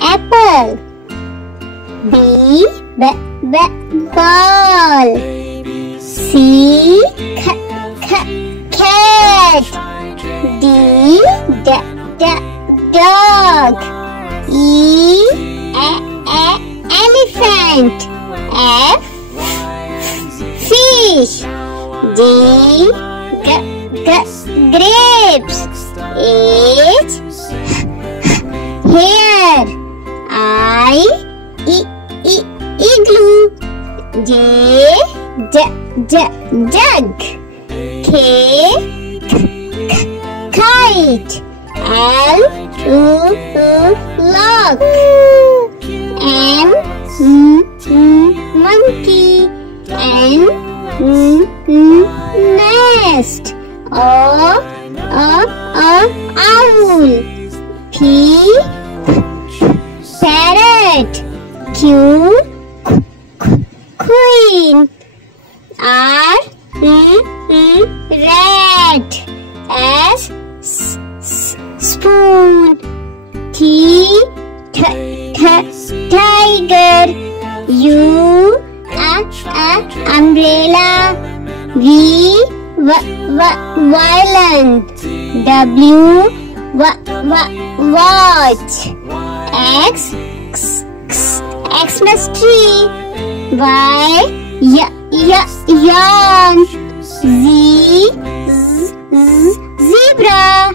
Apple. B ball. C cat. D dog. E elephant. F fish. G grapes. H hare. I igloo. J jug. K kite. L log. M monkey. N nest. O owl. P parrot. Q queen. R rat. S spoon. T tiger. U umbrella. V violin. W watch. X Xmas tree. Y yarn. Z zebra.